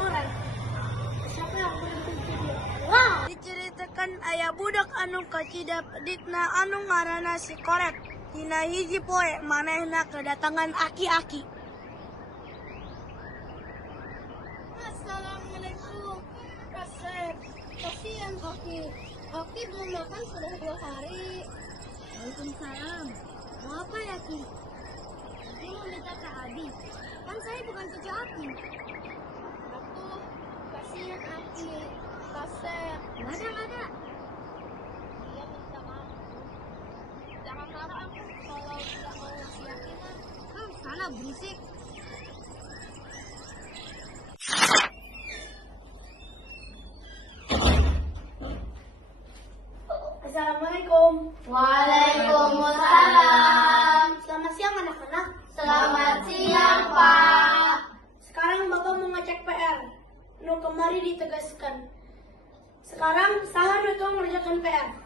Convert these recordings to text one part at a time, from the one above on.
orang. Siapa yang berhenti video? Wow. Diceritakan ayah budak anu kacidap dikna anu ngaranna si Koret. Dina hiji poe manehna kedatangan aki-aki. Assalamualaikum. Kasep. Kasihan Aki. Aki belum makan sudah 2 hari. Waalaikumsalam. Mau apa ya Ki? Aki mau minta ke Abi. Kan saya bukan cucu Aki. Atuh, kasihan Aki. Kasep. Nggak ada. Dia minta maaf. Jangan marah aku kalau tidak mau ngasih Aki mah. Sana berisik. Assalamualaikum. Waalaikumsalam. Selamat siang anak-anak. Selamat siang, Pak. Sekarang Bapak mau ngecek PR. Nu kemari ditegaskan. Sekarang saha nu tuh mengerjakan PR.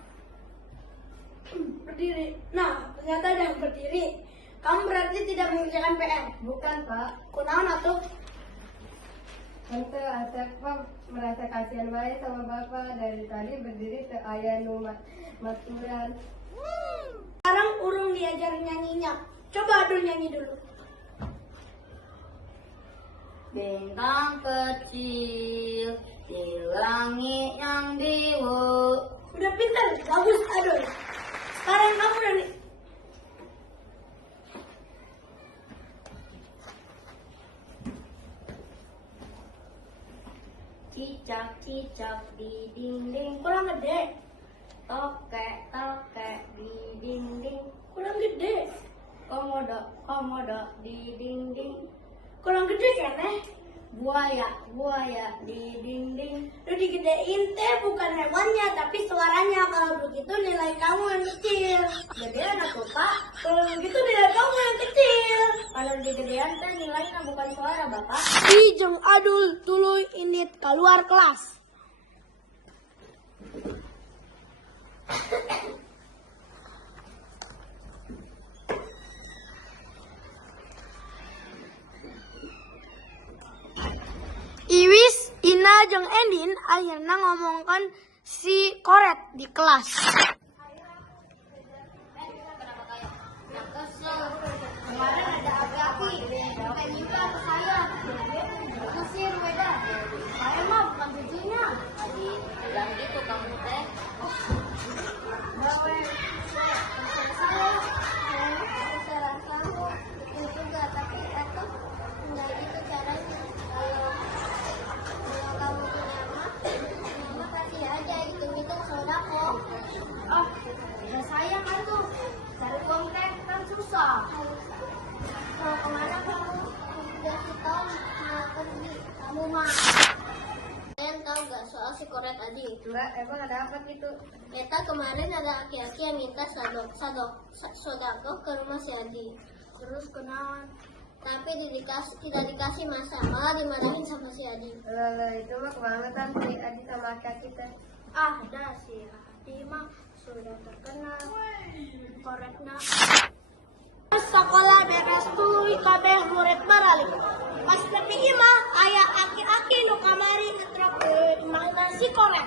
Berdiri. Nah, ternyata ada yang berdiri. Kamu berarti tidak mengerjakan PR. Bukan, Pak. Kunaon atuh? Ente Asep merasa kasihan baik sama Bapak. Dari tadi berdiri ke ayah nu maturan. Sekarang urung diajar nyanyinya. Coba Adul nyanyi dulu. Bintang kecil di langit yang biru. Udah pintar, bagus Adul. Sekarang kamu nyanyi. Cicak-cicak di dinding. Kurang gede. Tokek-tokek di dinding. Kurang gede. Komodo di dinding. Kurang gede keneh. Buaya di dinding. Lu digedein teh bukan hewannya tapi suaranya. Kalau begitu nilai kamu yang kecil. Gedean aku, Pak. Kalau begitu nilai kamu yang kecil. Kalau di gedean teh nilainya bukan suara, Bapak. Jeung Adul tuluy init keluar kelas. Iwis, Ina, jeung Endin akhirnya ngomongkan si Koret di kelas. Kemarin ada aki-aki, sampai nyimpan ke saya. Kusir, Weda. Saya mah bukan cucunya. Tadi bilang gitu kamu teh. Bawa saya rasa itu juga, tapi aku nggak gitu caranya. Kalau kamu punya mama kasih aja, hitung-hitung sodako. Oh, ya sayang kan tuh. Cari uang teh kan susah. Kalau kemana kamu udah kita pergi, kamu mah. Kalian tahu gak soal si Koret tadi? Enggak, emang ada apa gitu? Eta kemarin ada aki-aki yang minta sodako ke rumah si Adi. Terus kenalan. Tapi tidak dikasih masa, malah dimarahin sama si Adi. Itu mah kebangetan si Adi sama aki-aki teh. Ada si Adi mah sudah terkenal. Koretna. Sekolah beres tuluy kabeh murid baralik. Pas nepi mah aya aki-aki nu kamari ngetrok imahna si Koret.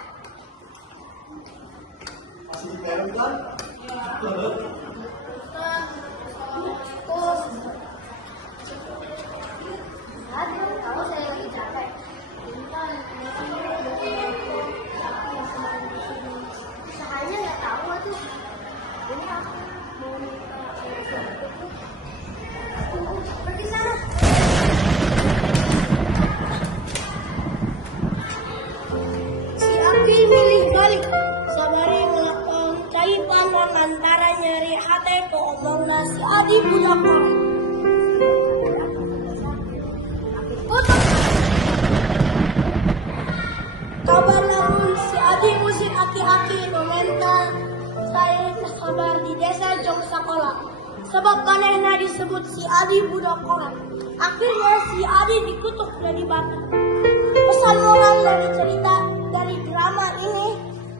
Aduh, kamu saya lagi capek. Usahanya nggak tahu tuh. Ini aku mau minta pergi sana. Si Aki milih balik. Sabari cai panon antara nyeri hate ke omongna si Adi budak Koret. Kabar lamun si Adi musik aki-aki komentar saya kabar di desa jong sekolah. Sebab manehna disebut si Adi budak Koret. Akhirnya si Adi dikutuk dan dibakar. Pesan moral dari cerita dari drama ini,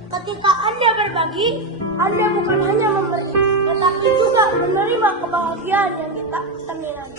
ketika Anda berbagi, Anda bukan hanya memberi, tetapi juga menerima kebahagiaan yang kita temukan.